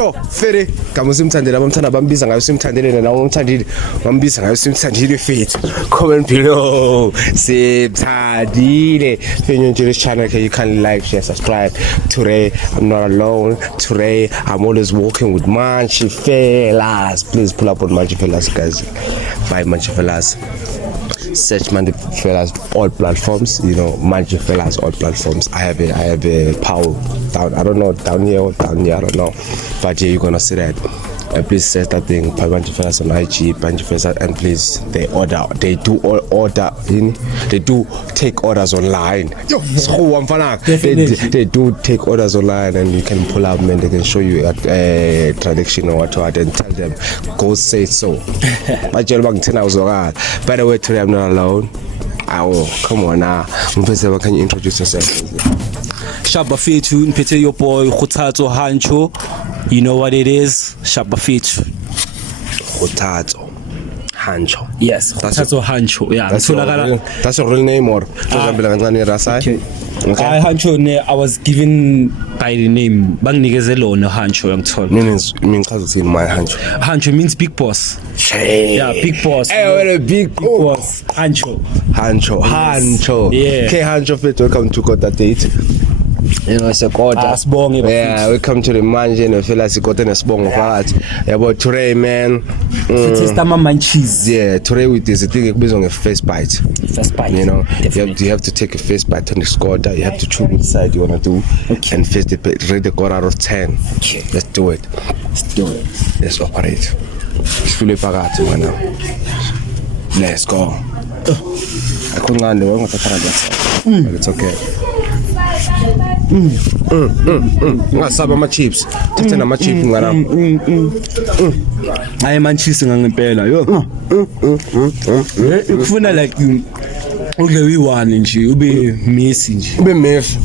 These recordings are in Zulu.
Sure, Fere, kama usimthandile abamthanda bambiza ngayo usimthandile nawo umthandile bambiza ngayo usimthandile fit. Comment below. Simthandile. If you're new to this channel, can you kindly like, share, subscribe. Today I'm not alone. Today I'm always walking with Manchi Fellas. Please pull up on Manchi Fellas, guys. Bye Manchi Fellas. Search Manchi Fellas all platforms. You know, Manchi Fellas all platforms. I have a power down. I don't know down here or down here. I don't know, but yeah, you're gonna see that. Please search that thing. Manchi Fellas on IG. Manchi Fellas, and please they do take orders online. So they do take orders online, and you can pull up, man. They can show you a traduction or what, and tell them go say so. By the way, today I'm not alone. Oh, come on now. Can you introduce yourself? Shabba Fitu, Peter, your boy, Khutato Hancho. You know what it is? Shabba Fitu. Khutato Hancho. Yes, Khutato Hancho. Yeah, that's your real name or? Okay. Hancho, I was given by the name Bangnigazelo no Hancho, I'm told. Means my Hancho. Hancho means big boss. Hey. Yeah, big boss. Hey, big boss. Hancho. Yeah. Okay, Hancho Fit, welcome to Kota Date. You know, it's a quarter. Yeah, we come to the mansion and feel like it's got in a small part. Yeah, but today, man. Yeah, today with this, I think it's based on a first bite. You know, you have to take a first bite on the squatter. You have to choose which side you want to do. Okay. And first, rate the quarter out of 10. Okay. Let's do it. Let's operate. It's fully pagato, man. Let's go. I couldn't handle it. But it's okay. Ngasaba ama chips. Thatha ama chips ngana. Hayi man chips ngangempela yo. Ufuna like udle uyi-one nje ube messy nje. Ube messy.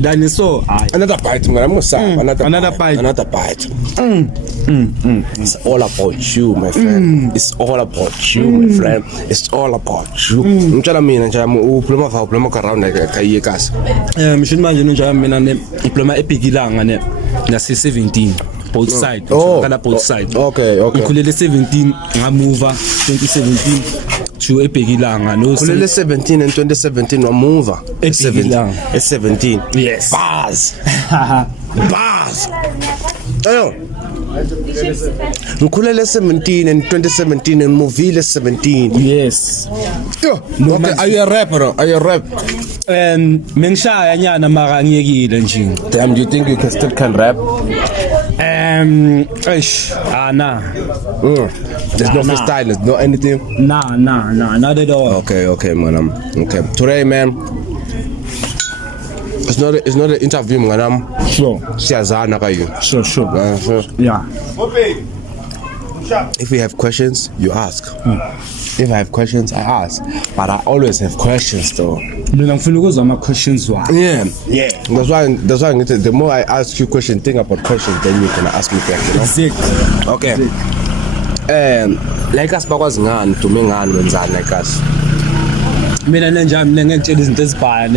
Then so another bite ngana musaba another bite. It's all about you, my friend. It's all about you, my friend. It's all about you. Ngitshela mina nje uphuma around kayekasi. Mshini manje nje mina ne diploma epikilanga ne nasi 17 both side. Kala both side. Okay. Ngikhulele 17 ngamuva 2017 to epikilanga no. Ngikhulele 17 and 2017 wamuva. 17. Yes. Bars. Ayo. Ngikhulele 17 and 2017 and movile 17. Yes. No, okay. Are you a rapper? Are you a rap? Mengishaya nyana mara ngiyekile nje. Damn, do you think you can still rap? Nah. There's no freestyle, there's no anything. Nah, not at all. Okay, man. Okay. Today, man. It's not an interview, man. Sure. Siyazana kayo. Sure. Yeah. If we have questions, you ask. If I have questions, I ask. But I always have questions, though. Mina ngifuna ukuzama questions wa. Yeah. That's why the more I ask you questions, think about questions, then you can ask me back, you know? Exactly. Okay. Like us bakwazi ngani, dume ngani wenzani like us. Mina nje mina ngekutshela izinto ezibhaya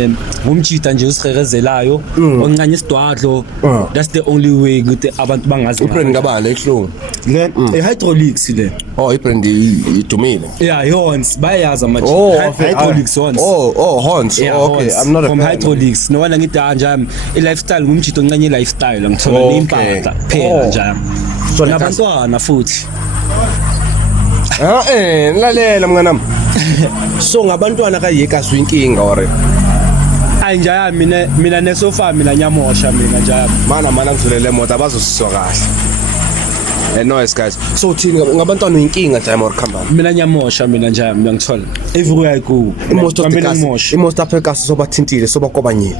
ngumjita nje usiherezelayo onqanya isidwadlo. That's the only way ukuthi abantu bangazi ibrand ngabala ehlungu le hydraulics le. Ibrand idumile. Yeah, Horns bayazi ama hydraulics Horns. Horns. Okay, I'm not a from hydraulics. No wena ngithi nje lifestyle ngumjita onqanya lifestyle ngithola neimpahla phela nje. So nabantwana futhi. Lalela mnganami. So ngabantwana kayekasi inkinga or njaya mina nesofa mina nyamosha mina njaya mana ngizulele moto abazosiswa kahle. Noise guys. So thini ngabantwana inkinga time or come on. Mina nyamosha mina njaya mina ngithola everywhere I go. Most Africa sobathintile sobakobanyile.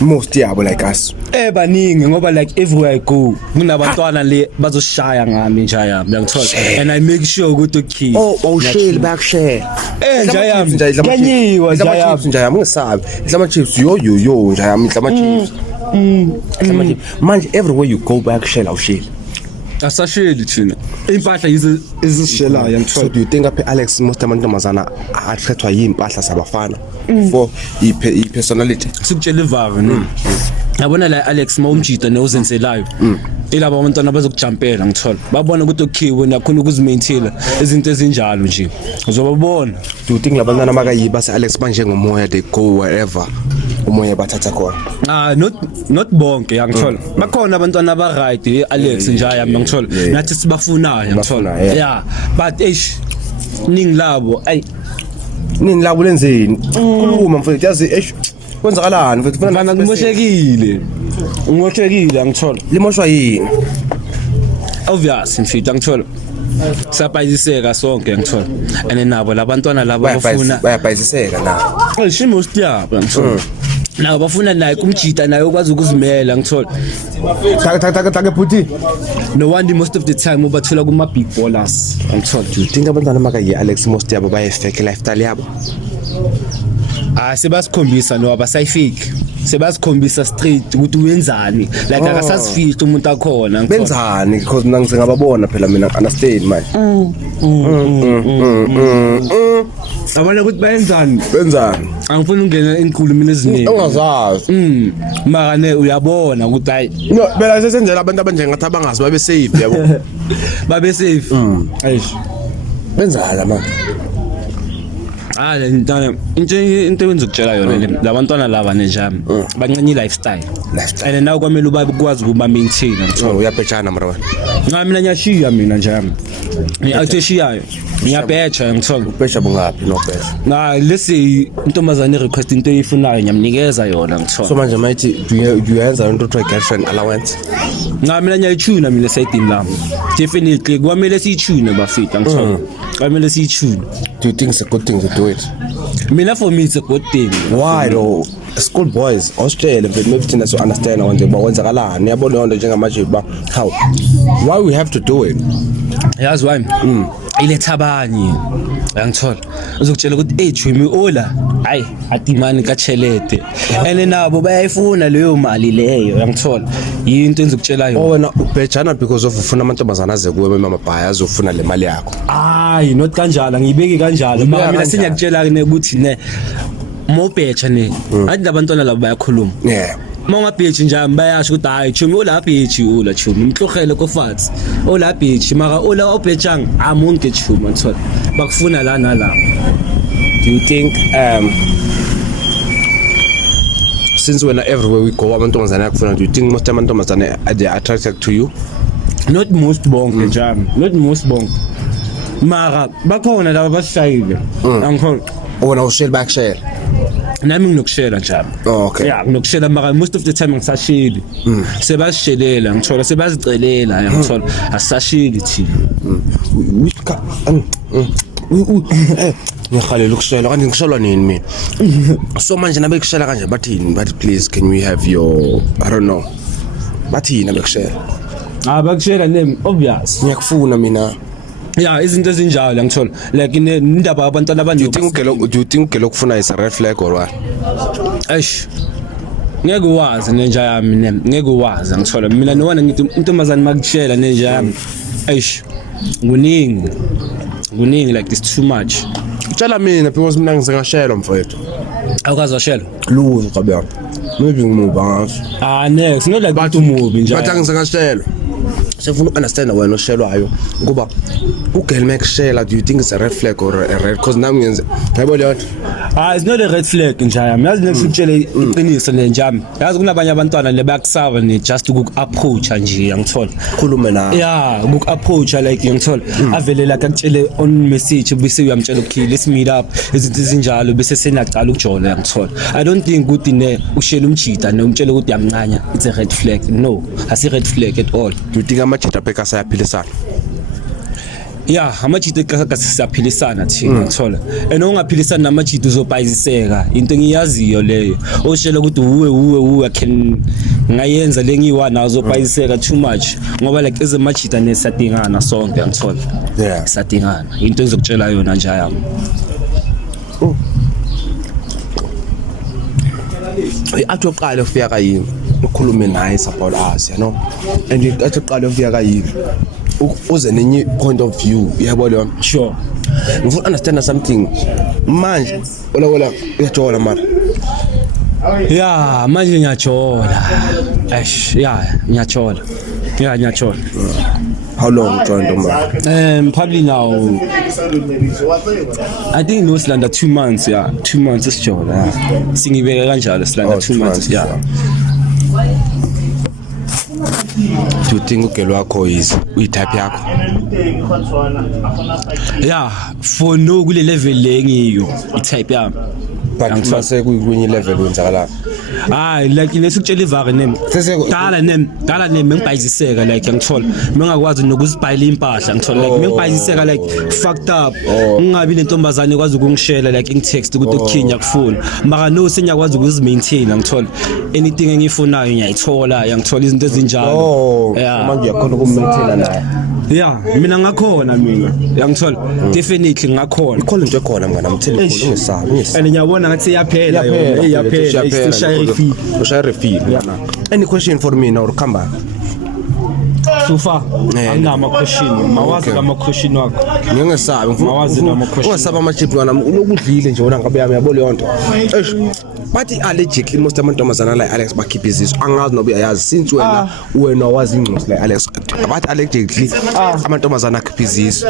Most yabo like us. Baningi ngoba like everywhere I go kunabantwana le bazoshaya ngami njaya mina ngithola and I make sure ukuthi okay. Share back share. Njaya ngiyanyiwa njaya njaya ngisabi. Idlama chips yo njaya idlama chips. Manje everywhere you go back share awushile. Asasheli thina. Impahla izishelayo ngithola. So do you think apha Alex most amantombazana akhethwa yimpahla sabafana for personality? Sikutshela ivava no. Yabona la Alex mawumjita nozenzelayo. ilabo abantwana bazokujampela ngithola babona ukuthi okay wena khona ukuzimaintaina izinto ezinjalo nje uzobabona. Do you think labantwana bakayiba se Alex manje ngomoya they go wherever umoya bathatha khona? Not bonke yangithola bakhona abantwana ba right Alex njaya ngithola nathi sibafunayo ngithola yeah but ningi labo nini labo lenzeni khuluma mfethu yazi kwenzakalani mfethu fana kumoshekile ngithola limoshwa yini obvious mfethu ngithola sapayiseka sonke ngithola and nabo labantwana labo bafuna bayapayiseka na most yabo ngithola nawo bafuna naye kumjita naye ukwazi ukuzimela ngithola taka puti no one most of the time ubathola kuma big ballers ngithola. Do you think abantwana makayi Alex most yabo bayefake lifestyle yabo? Sebasikhombisa no abasayifiki sebasikhombisa straight ukuthi wenzani like akasasifihla umuntu akhona ngithola benzani because mina ngizengababona phela mina understand manje abona ukuthi benzani angifuni ungena enkulumeni eziningi ungazazi mara ne uyabona ukuthi hayi no phela sesenzela abantu abanjengathi abangazi babe safe yabo babe safe ayish benzala manje ntana into enza ukutshela yona le labantwana laba nenjami bancane lifestyle and nawo kwamele ubakwazi ukuba maintain ngithola uyabhejana mara wena mina nyashiya mina njami ngiyathishiyayo ngiyabheja ngithola ubheja bungapi no bheja lesi intombazane request into eyifunayo ngiyamnikeza yona ngithola so manje mayithi do you answer into to girlfriend allowance mina nyayithuna mina sayidini lami definitely kwamele siyithune bafita ngithola kwamele siyithune. Do you think it's a good thing to do it? Mina for me it's a good thing. Why though? School boys Australia maybe thina so understand wanje bawenzakalani yabo leyo nto njengamanje ba how why we have to do it? Yazi why iletha abanye ngithola uzokutshela ukuthi Jimmy ola hayi adimani kachelete ene nabo bayayifuna leyo mali leyo ngithola into engizokutshela yona wena ubhejana because of ufuna amantombazana aze kuwe mama bhaya azofuna le mali yakho hayi not kanjalo ngiyibeki kanjalo mara mina sengiyakutshela ukuthi ne mobheja ne athi labantwana labo bayakhuluma yeah Monga beach njami bayasho ukuthi hayi Chumi ola beach ola Chumi umhlohele kofatsi ola beach mara ola obhejang amunke Chumi ngithola bakufuna la nala. Do you think since when everywhere we go amantombazana yakufuna do you think most amantombazana they are attracted to you? Not most bonke njami not most bonke mara bakhona laba basishayile angikho wena ushela bakushela nami nginokushela njalo okay yeah nginokushela mara most of the time ngisashili sebasishelela ngithola sebazicelela ngithola asashili thina ngikhalela ukushela kanti ngishelwa nini mina so manje nabe kushela kanje bathini bathi please can we have your I don't know bathina bekushela bakushela name obvious ngiyakufuna mina yeah izinto ezinjalo ngithola like indaba abantwana abaningi. Do you think lokufuna is a red flag or what? Ngeke wazi nenja yami ngeke wazi ngithola mina nowona ngithi intombazane makutshela nenja yami kuningi like this too much utshela mina because mina ngisengashela mfowethu awukazi washela lose qabela maybe ngimuva ngaso next not like that umubi nje bathi ngisengashela sefuna understand wena oshelwayo ngoba ugirl makeshela do you think it's a red flag or a red cause nami ngenze yabo leyo it's not a red flag nje yami yazi nekutshela iqiniso nje yami yazi kunabanye abantwana lebakusaba ne just uku-approach nje ngithola khulume na yeah uku-approach like ngithola avelela akutshele on message bese uyamtshela okay let's meet up izinto ezinjalo bese senaqala ukujola ngithola I don't think ukuthi ne ushela umjita ne umtshela ukuthi yamncanya it's a red flag no asi red flag at all. Do you think amajita pheka sayaphilisana? Yeah amajita kasiyaphilisana thina ngithola and ongaphilisana namajita uzobhayiziseka into engiyaziyo leyo oshela ukuthi uwe can ngayenza lengiwa nazo uzobhayiziseka too much ngoba like ezemajita nesadingana sonke ngithola yeah sadingana into engizokutshela yona nje yami athi uqala ufika kayini ukhulume naye about us you know and athi uqala ufika kayini uze nenye point of view yabo leyo sure you understand something manje wala uyajola mara yeah manje ngiyajola yeah ngiyajola Yeah, nyatsho. How long joined Ntomba? Probably now. I think no slanda 2 months, yeah. 2 months is job. Singibeka kanjalo slanda 2 months, yeah. Do you think ugelo wakho is uyitype yakho? Yeah, for no kule level lengiyo i-type yami. But mase kuyinye level wenzakala. Like lesitshela ivaka name. Dala name ngibhayiziseka like ngithola. Mengakwazi nokuzibhayila impahla ngithola like mengibhayiziseka like fucked up. Ngingabi nentombazane ekwazi ukungishela like in text ukuthi ukukhinya kufuna. Mara no senyakwazi ukuzimaintain ngithola. Anything engiyifunayo ngiyayithola, ngithola izinto ezinjalo. Yeah. Manje uyakhona ukumaintain naye. Yeah, mina ngakhona mina. Ngithola definitely ngakhona. Ikhona into ekhona mngana amthele khona ungesabi. And ngiyabona ngathi iyaphela yona, iyaphela. Ushaya refill. Any question for me now Kamba? So far, anginama question. Mawazi kama question wakho. Ngingesabi Mawazi nama question. Ungasaba amachip ngana unokudlile nje wona ngabe yami yabo le yonto. Bathi allergic most amantombazana like Alex bakhipha iziso angazi nobe ayazi since wena wazi ingcosi like Alex bathi allergically amantombazana akhipha iziso.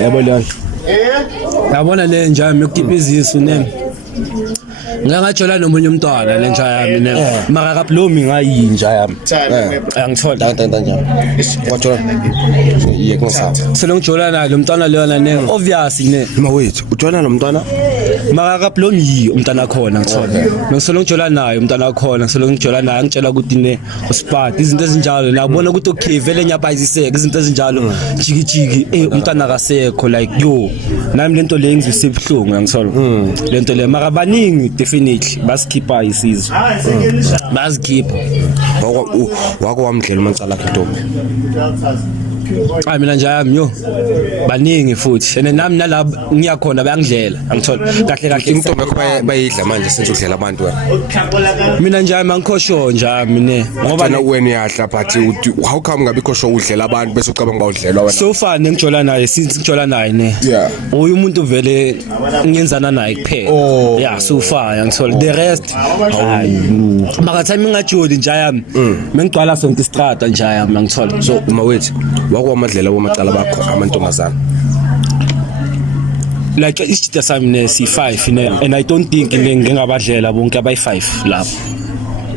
Yabo leyo. Yabona le njalo yokukhipha iziso nene. Ngangajola nomunye umntwana le nja yami nene. Mara kaplomi ngayinja yami. Angithola njalo. Wajola yeke ngisapha. Selongijola naye lo mntwana leyona nene. Obviously ne. Mawethu ujola nomntwana? Mara kaplomi umntwana khona ngithola. Ngisolongijola naye umntwana khona, selongijola naye ngitshela ukuthi ne uspart izinto ezinjalo nabona ukuthi okay vele nyabhayiziseka izinto ezinjalo jiki umntwana akasekho like yo nami lento le ngizise ebhlungu ngithola. Lento le mara baningi definitely basikhipha isizwe. Basikhipha. Wako wamdlela umansala kintombi. Mina nje yami yo baningi futhi ene nami nalabo ngiyakhona bayangidlela angithola kahle intombi yakho bayidla manje senze udlela abantu wena. Mina nje mangikhosho nje mina ngoba wena uyadla but how come ngabikho sho udlela abantu bese ucabanga bawudlelwa wena? So far nengijola naye since ngijola naye ne. Yeah. Uyu umuntu vele ngiyenzana naye kuphela. Yeah, so far ngithola the rest makathi ngingajoli nje yami mengigcwala sonke istrata nje yami ngithola. So mawethu wakwamandlela bomacala bakho amantombazana like isitha sami ne C5 ne and I don't think ngingabadlela bonke abayi5 lapho.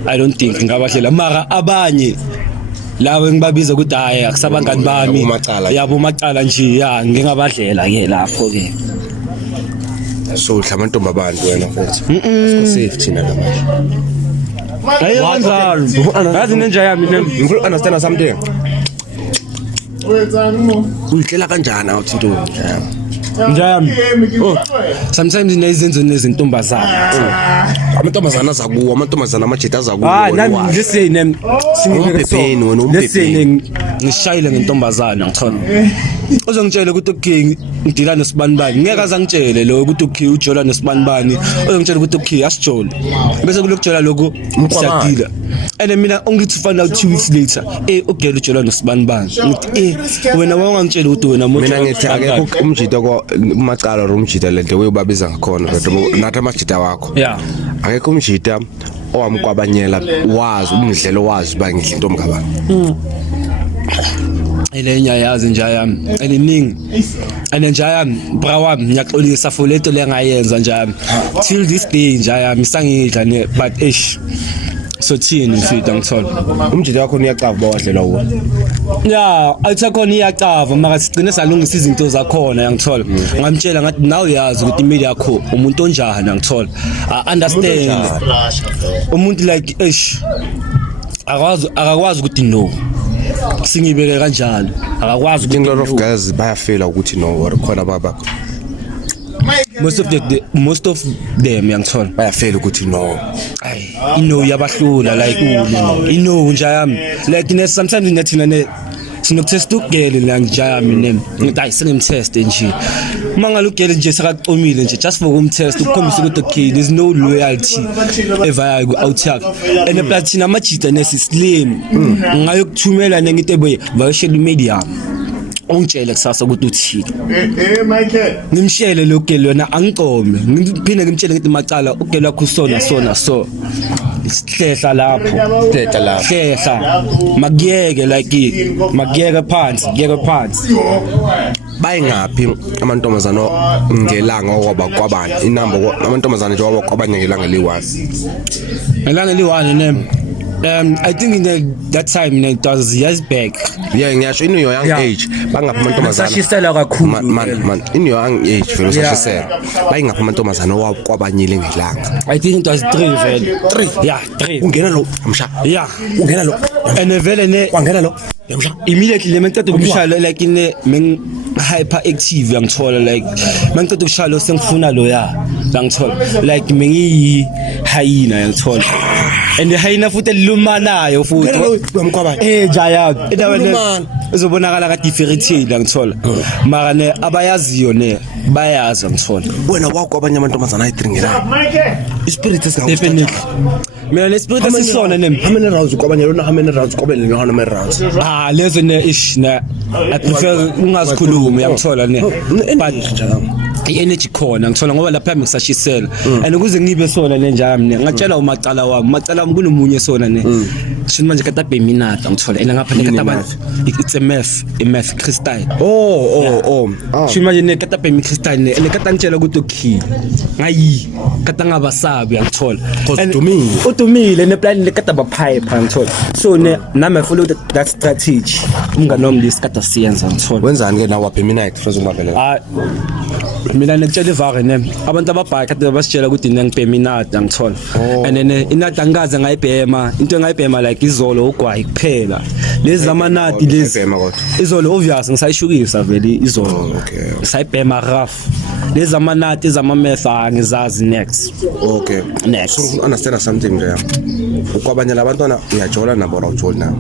I don't think ngingabadlela mara abanye labo ngibabiza ukuthi hayi akusabangani bami yabo macala nje ya ngingabadlela ke lapho ke. So hlamantomba abantu wena mfethu safe thina namanje. Yazi nenja yami ne you understand something? Uyihlela kanjani awuthi ntombi njami? Sometimes nezenzo nezintombazana. Amantombazana zakuwa amantombazana amajita zakuwa. Nami listen umbhebheni wena umbhebheni. Ngishayile ngentombazana ngithola. Uzongitshela ukuthi okay ngidila nosibanibani ngeke azangitshele lo ukuthi okay ujola nosibanibani uzongitshela ukuthi okay asijole bese kulokujela lokho siyadila and mina ongithi find out 2 weeks later okay ujola nosibanibani ngithi wena wangangitshela ukuthi wena mina ngithi akekho umjita kumacala romjita lento weyobabiza ngakhona kodwa nathi amajita wakho akekho umjita owamkwabanyela wazi umdlelo wazi bangidla intombi ngaba elenya yazi nje yami eliningi ane nje yami bra wami ngiyaxolisa for lento lengayenza nje yami till this day nje yami sangidla ne but so thini mfita ngithola umjita wakho uyacava bawadlela wona athi khona iyacava maka sigcine salungisa izinto zakhona ngithola ngamtshela ngathi nawe yazi ukuthi imali yakho umuntu onjani ngithola understand umuntu like akakwazi ukuthi no singibeke kanjalo akakwazi ukuthi a lot of guys bayafela ukuthi no khona baba most of them ngiyangithola bayafela ukuthi no yabahlula like nje yami like sometimes nathina ne sinokutest ugele la nje yami nami ngithi ayisengimtest nje mangala ugele nje sakaqomile nje just for ukumtest ukukhombisa ukuthi okay there's no loyalty ever out yakhe and platinum amajita nesi slim ngayokuthumela nengithi boy via social media ungitshele kusasa ukuthi uthini Michael ngimshele lo gelo yena angicome ngiphinde ngimtshele ngithi macala ugelo wakho so sihlehla lapho hlehla makuyeke like makuyeke phansi bayingaphi amantombazana ngelanga kwabani inamba amantombazana nje wakwabanye ngelanga li-1 I think in that time it was years back. Yeah, ngiyasho in your young age bangapha amantombazana. Sashisela kakhulu. Man, in your young age vele sashisela. Bayingapha amantombazana wakwabanyile ngelanga. I think it was 3 vele. 3. Yeah, 3. Ungena lo amsha. Yeah, ungena lo. And vele ne kwangena lo. Yamsha. Immediately mengiceda ukushala like in hyper active yangithola like mengiceda ukushala sengifuna lo ya yangithola like mengiyi hyena yangithola. And the hyena futhi elumanayo futhi jaya endaweni uzobonakala ka differentiate ngithola mara ne abayaziyo ne bayazi ngithola wena wakho abanye amantombazana ayidringela ispirit definitely mina le spirit esisona ne how many rounds kwabanye lona how many rounds kwabele no how many rounds lezo ne ish na I prefer ungazikhulumi yangithola ne but i-energy khona ngithola ngoba lapha ngisashisela and ukuze ngibe sona le njalo mina ngatshela umacala wami kunomunye sona ne shini manje kata beminata ngithola ena ngapha nekata it's a math crystal shini manje nekata bemi crystal ne kata ngitshela ukuthi ukhi ngayi kata ngabasabi ngithola udumile ne plan lekata ba pipe ngithola so ne nami I follow that strategy umnganomi lesikata siyenza ngithola wenzani ke nawe beminate futhi ungabhelela mina ngitshela ivare ne abantu ababhaya kade basitshela ukuthi ngiyangibheminata ngithola and then inata ngaze ngayibhema into engayibhema like izolo ugwayi kuphela lezi zamanati lezi izolo obvious ngisayishukisa vele izolo sayibhema rough lezi zamanati zamametha ngizazi next so understand something nje ukwabanye labantwana uyajola nabo awujola nabo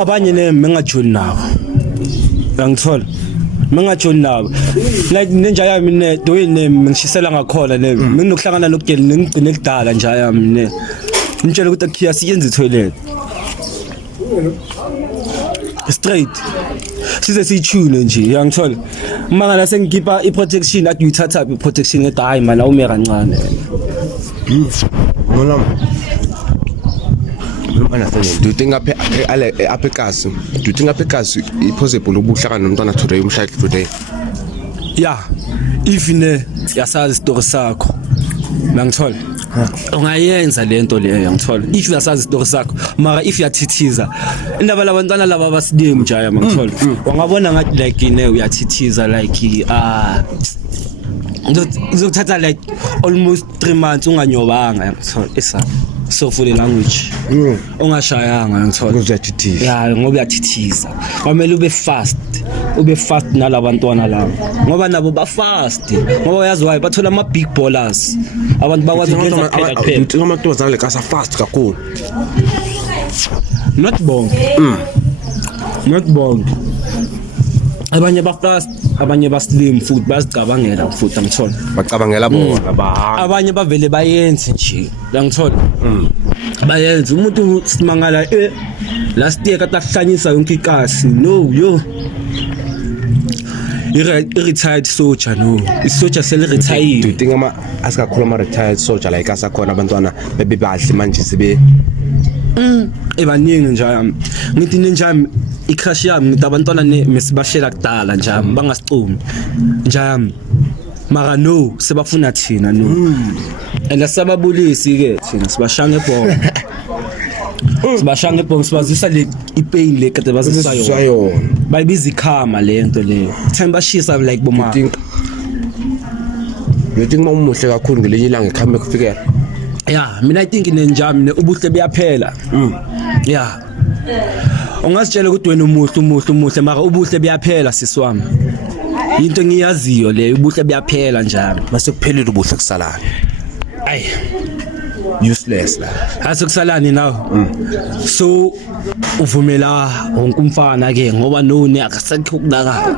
abanye ne mengajoli nabo ngithola mangajoni nabo like nenjaya mina doyini ngishisela ngakhona ne nginokuhlangana nokugela ngigcine kudala njaya mina ngitshela ukuthi akhiya siyenze toilet straight size siyithune nje yangithola mangala sengikhipha iprotection athi uyithatha iprotection ethi hayi mana ume kancane ngona do you think apha eKasi do you think apha eKasi possible ubuhlakana nomntwana today umshayeli today yeah if ne yasazi story sakho ngithola ungayenza lento leyo ngithola if yasazi story sakho mara if yathithiza indaba labantwana laba basidemu njaya ngithola ungabona ngathi like ne uyathithiza like ngizothatha like almost 3 months unganyobanga ngithola so for the language ungashayanga ngithola uyathithiza yeah ngoba uyathithiza kwamele ube fast nalabantwana labo ngoba nabo ba fast ngoba uyazi why bathola ama big ballers abantu bakwazi ukwenza phela uthi amantombazana lekasa fast kakhulu not bonke abanye ba fast abanye ba slim futhi bazicabangela futhi ngithola bacabangela bona abanye bavele bayenze nje ngithola bayenza umuntu simangala last year katahlanyisa yonke iKasi no yo retired soldier no isoldier sele retired do you think asikakhuluma retired soldier like asakhona abantwana bebahle manje sibe ebaningi njalo ngithi njalo icrash yami ngithi abantwana mesibashela kudala njalo bangasicumi njalo mara no sebafuna thina no and asababulisi ke thina sibashanga ebhomb sibazisa le ipain le kade bazisa yona bayibiza ikhama lento le time bashisa like boma you think umuhle kakhulu ngelinye ilanga ekhamba kufikela yeah mina I think nenjami ubuhle buyaphela yeah ungazitshela ukuthi wena umuhle mara ubuhle buyaphela sisiwami into ngiyaziyo le ubuhle buyaphela njalo mase kuphelile ubuhle kusalayo ayi useless la. Asekusalani nawo so uvumela wonke umfana ke ngoba none akasekho kunaka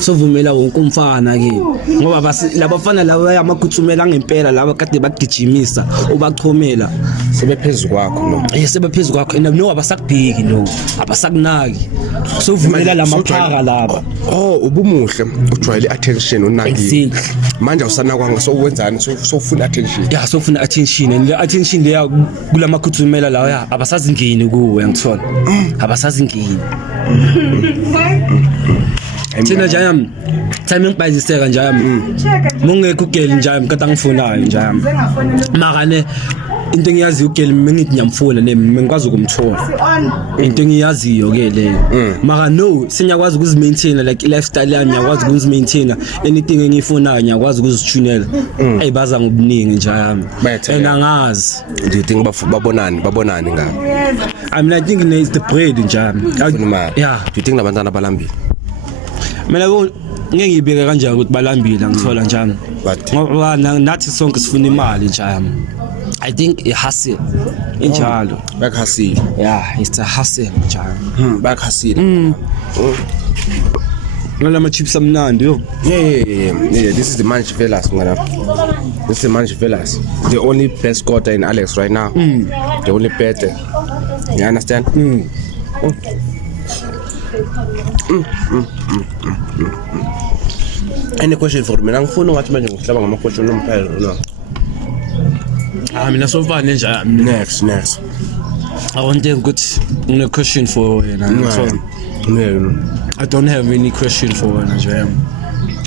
so uvumela wonke umfana ke ngoba labafana laba yamakutsumela ngempela laba kade bagijimisa ubachomela Sebephezulu kwakho no. sebephezulu kwakho no abasakubheki no abasakunaki so uvumela lamaphaka laba Ubumuhle ujwayele attention unaki manje usana kwanga so wenzani so ufuna attention so ufuna attention and le attention leya kulamakutsumela lawa abasazingeni kuwe ngithola abasazingeni thina njayami time ngibhayiziseka njayami mungekho ugeli njayami kade ngifunayo njayami makane into engiyaziyo ugeli mengithi ngiyamfuna ngikwazi ukumthola into engiyaziyo ke leyo maka no sinyakwazi ukuzimaintain like lifestyle yami ngiyakwazi ukuzimaintain anything engiyifunayo ngiyakwazi ukuzithunela ayibaza ngobuningi njayami and angazi do you think babonani ngabe I mean I think it's the bread njayami yeah do you think labantwana balambile mina ngeke ngibeke kanjani ukuthi balambile ngithola njani ngoba nathi sonke sifuna imali njayami I think a hustle injalo bakhasile it's a hustle njalo bakhasile ngala chips amnandi yo yeah this is the Manji Fellas ngana this is the Manji Fellas the only best scorer in Alex right now the only better you understand Any question for me? Ngifuna ngathi manje ngihlaba ngama question omphelo no. Mina so far nje Next. I want to good a question for you I don't have any question for you nje.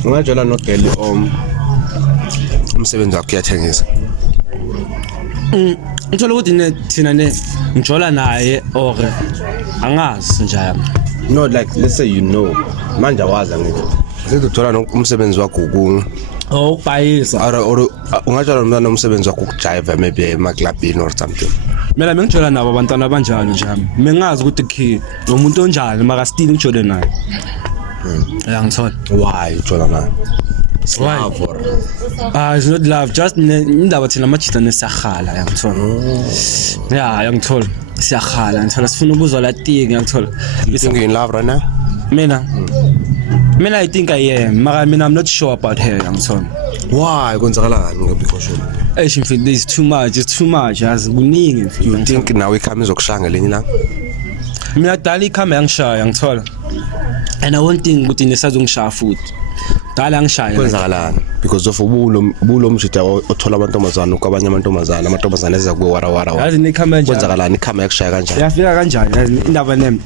Ungajala no girl umsebenzi wakho uyathengisa. Ngithola ukuthi thina ngijola naye or angazi nje. No like let's say you know manje awazi ngithi. Sezothola umsebenzi wakho ukunga. Bayisa. Or ungajala umntwana umsebenzi wakho ukujive maybe emaklabini or something. Mina ngithola nabo abantwana abanjalo nje. Mengazi ukuthi khi umuntu onjani maka still ngijole naye. Ngithola. Why uthola naye? Love or it's not love just indaba thina amajita nesaghala ngithola. Ngithola. Siyakhala ngithola sifuna ukuzwa lati ngithola. You think you're in love right now? Mina I think I am. Mina I'm not sure about her ngithola. Why kwenzakalani ngobikho it's too much as kuningi. You think now ikhama izokushanga lenye la? Mina dali ikhama yangishaya ngithola. And I won't think ukuthi nesazongishaya futhi. Dala ngishaya. Kwenzakalani? Because of ubulo mjita othola abantomazana kwabanye amantombazana eza kuwe wara. Yazi nikhama njani? Kwenzakalani ikhama yakushaya kanjani? Yafika kanjani yazi indaba name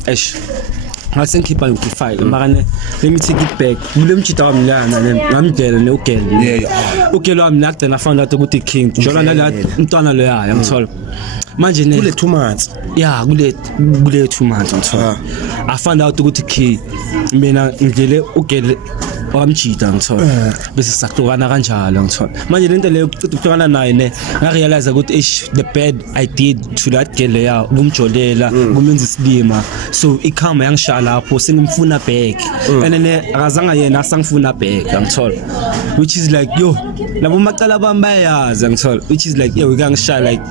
ngase ngikhipha ngifile makane let me take it back kule mjita wamlana ngamdela neugeli ugeli wami nakugcina found out ukuthi king jona nala umntwana lo yaya ngithola manje kule 2 months kule 2 months ngithola I found out ukuthi king mina ngidlele ugeli wamjita ngithola bese sahlukana kanjalo ngithola manje lento leyo ukuhlukana naye ngarealize ukuthi the bad I did to that girl leya kumjolela kumenza isilima so ikhama yangishala lapho sengimfuna back and then akazanga yena asangifuna back ngithola which is like yo labo macala bami bayazi ngithola which is like we kangishala like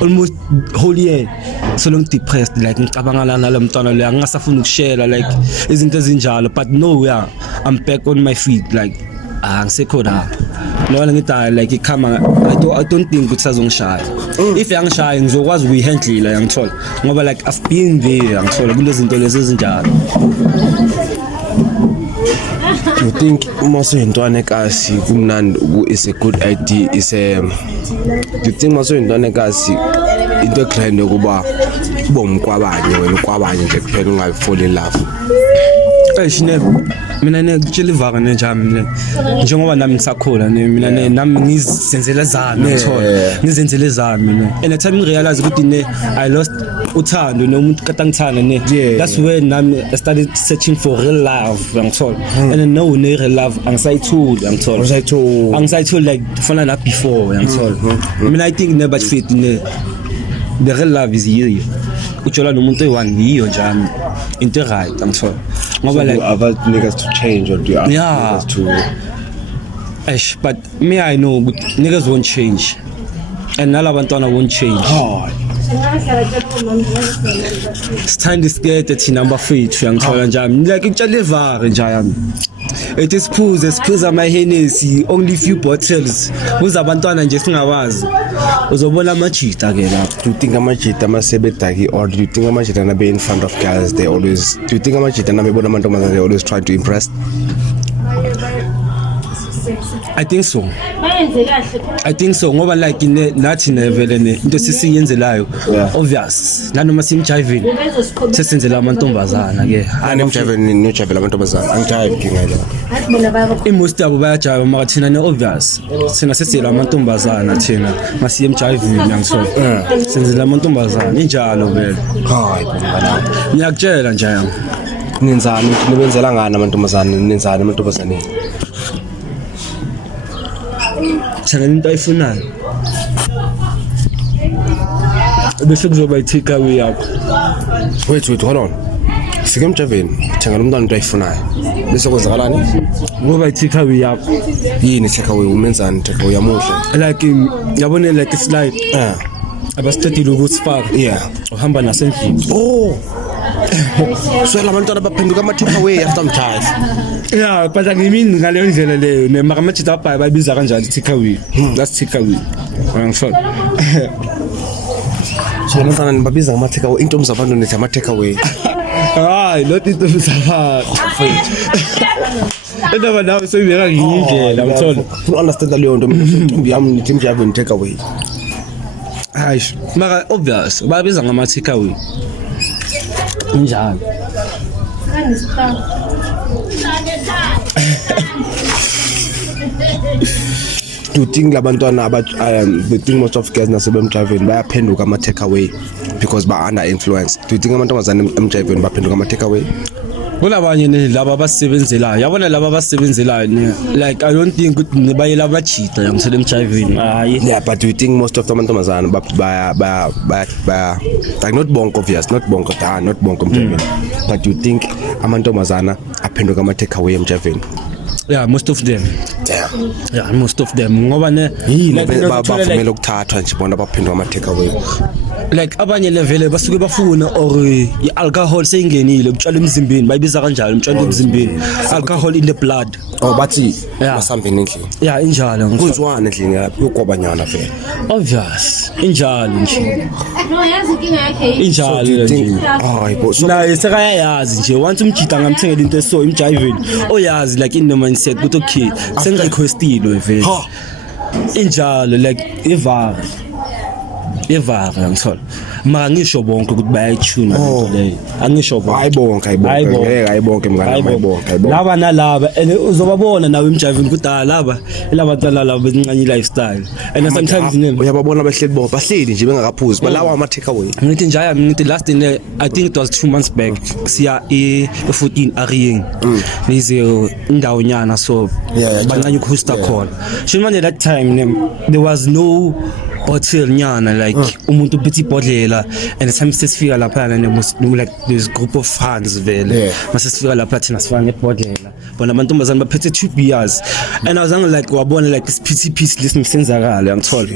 almost whole year so long depressed like ngicabangana nalomntwana lo ngingasafuna ukushare like izinto ezinjalo but no I'm back on my feet like ngisekho la noma ngithi like ikhama I don't think ukuthi sazongishaya if yangishaya ngizokwazi ukuyihandle yangithola ngoba like I've been there ngithola kulezi zinto lezi ezinjalo. You think masuyintwana ekasi kumnandi is a good idea you think masuyintwana ekasi into egrand yokuba bomkwabanye wena kwabanye nje kuphela ungayifall in love mina ngitshela ivaka njami njengoba nami ngisakhula mina nami ngizenzela zami ngithola ngizenzele zami and at time ngirealize ukuthi I lost uthando nomuntu kade ngithanda that's when nami I started searching for real love ngithola and no real love angisayithola ngithola angisayithola like fana na before ngithola mina I think never fit the real love is here ujola nomuntu oyi1 yiyo njani into right ngithola ngoba like other niggas to change or do niggas to but me I know niggas won't change and nalabantwana won't change. Sithanda isikete thina abafethu yangithola njani like utshale evare nje yami ethi siphuza ama Hennessy only few bottles kuze abantwana nje singawazi uzobona amajita ke lapho. Do you think amajita masebedaki or do you think amajita nabe in front of girls they always do you think amajita nabe bona amantombazana they always try to impress? I think so ngoba like nathi nevele into sisiyenzelayo obvious nanoma simjiving sesenzela amantombazana ke anemjiving nojivela amantombazana angijive ngingayela most abo bayajive mara thina ne obvious sina sesela amantombazana thina masiye emjiving yangisola senzela amantombazana injalo vele. Hayi bana ngiyakutshela nje nenzani nibenzela ngani amantombazana nenzani amantombazana thina into ayifunayo bese kuzoba i-take away yakho. Wait hold on fika emjaveni thenga lo mntwana into ayifunayo bese kwenzakalani ngoba i-take away yakho yini take away umenzani take away yamuhle like yabona like it's like abasithathile ukusifaka yeah uhamba nasendlini so labantwana baphenduka ama-take away after mjive. Yeah, but ngimini ngaleyo ndlela leyo nemaka amajita abhayi bayibiza kanjani take away. That's take away. Ngiyangishona. So labantwana nibabiza ngama-take away into mzabantu nithi ama-take away. Hayi not into mzabantu. Endaba nawe soyibeka ngiyindlela ngithola. Ufuna understand leyo nto mntombi yami nithi mjive ni take away. Hayi maka obvious babiza ngama take away. Njalo. Do you think labantwana the thing most of girls nasebemjiveni bayaphenduka ama-take away because ba-under influence? Do you think amantombazana emjiveni baphenduka ama-take away? Kulabanye laba basebenzelayo yabona laba basebenzelayo like I don't think ukuthi bayela amajita yamsele emjiveni hayi. Yeah, but do you think most of the amantombazana baya like not bonke obvious not bonke emjiveni but do you think amantombazana aphenduka ama-take away emjiveni? Yeah, most of them. Damn. Yeah, most of them. Ngoba ne bavumela ukuthathwa nje bona baphendwa ama-take away. Like abanye level basuke bafuna or i-alcohol seyingenile ukutshala emzimbeni bayibiza kanjalo umtshalo emzimbeni alcohol in the blood. Oh bathi Yeah. something endlini. Yeah, injalo Kuzwana endlini lapho yokobanyana vele. obvious injalo nje. No yazi inkinga yakhe Injalo nje. Hayibo so naye sekayazi nje once umjita ngamthengela into eso imjiveni oyazi like in the mindset ukuthi okay sengirequestile vele injalo like evara ngithola mara ngisho bonke ukuthi bayayithuna into leyo angisho bonke ayibonke mngani ayibonke laba nalaba and uzobabona nawe emjiveni kudala laba elabantwana laba bencane lifestyle and sometimes uyababona bahleli nje bengakaphuzi balawa ama-take away. ngithi njaya ngithi last in I think it was 2 months back siya e14 ariying nize indawo nyana so bancane ukhosta khona shimanje that time there was no hotel nyana like umuntu uphethe ibhodlela and some sesifika lapha and like this group of fans vele masesifika lapha thina sifana ngebhodlela bona amantombazana baphethe 2 beers and I was like wabona like this piece lisenzenakala yangithola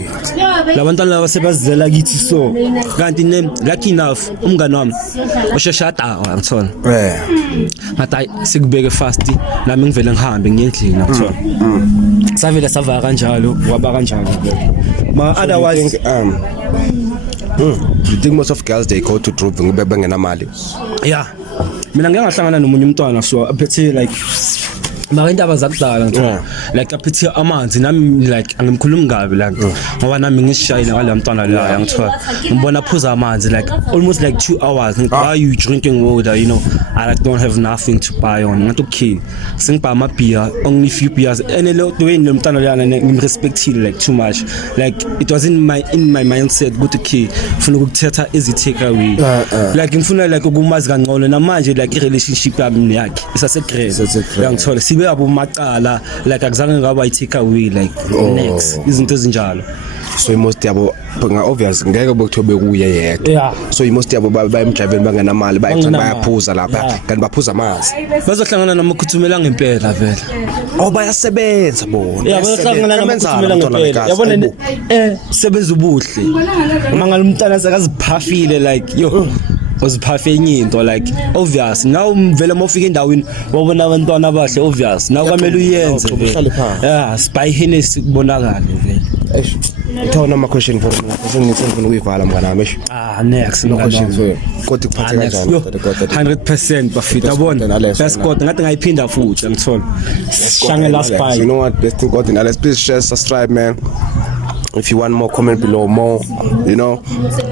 labantwana laba sebazizela kithi so kanti lucky enough umngane wami osheshada yangithola ngathi sikubeke fast nami ngivele ngihambe ngendlini yangithola savela sava kanjalo waba kanjalo ma otherwise you think most of girls they go to drop ngoba bengenamali? Yeah, mina ngeke ngahlangana nomunye umntwana so aphethe like mara indaba zakudlala like aphethe amanzi nami like angimkhulumi kabi la ngoba nami ngishayina ngala mntwana la yangithola ngibona phuza amanzi like almost like 2 hours why you drinking water you know I like don't have nothing to buy on ngathi okay singibha ama beer only few beers and lo way lo mntwana la ngimrespectile like too much like it was in my mindset ukuthi okay ufuna ukuthetha as it take away like ngifuna like ukumazi kangcono namanje like i-relationship yami neyakhe isase-great yangithola sibe abo macala like akuzange ngaba i-take away like next izinto ezinjalo so most yabo obvious ngeke bokuthobe kuye yedwa Yeah. so most yabo bayemjaveni bangenamali Bangenamali. bayaphuza lapha Yeah. kanti baphuza amanzi bazohlangana namakhuthumela ngempela vele bayasebenza bona yeah bazohlangana namakhuthumela ngempela yabona sebenza ubuhle mangala umntana sakaziphafile like yo uziphafe enye into like obvious now vele mawufika endaweni wabona abantwana abahle obvious now kwamele uyenze uhlale phansi. yeah spy Hennessy kubonakala vele uthona ama question for mina sengifuna ukuyivala mngana wami next no questions for kodwa kuphathe kanjani kodwa 100% bafita yabona best code ngathi ngayiphinda futhi ngithola shange last you spy know what best thing God in Alex please share subscribe man if you want more comment below more you know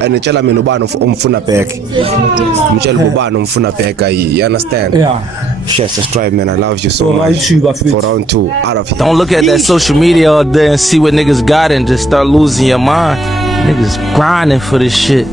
and tshela mina ubani umfuna back mtshela ubani umfuna back you understand yeah share subscribe man I love you so So, much right, bafita. for round 2 out of here. Don't look at that social media all day and see what niggas got and just start losing your mind. Niggas grinding for this shit.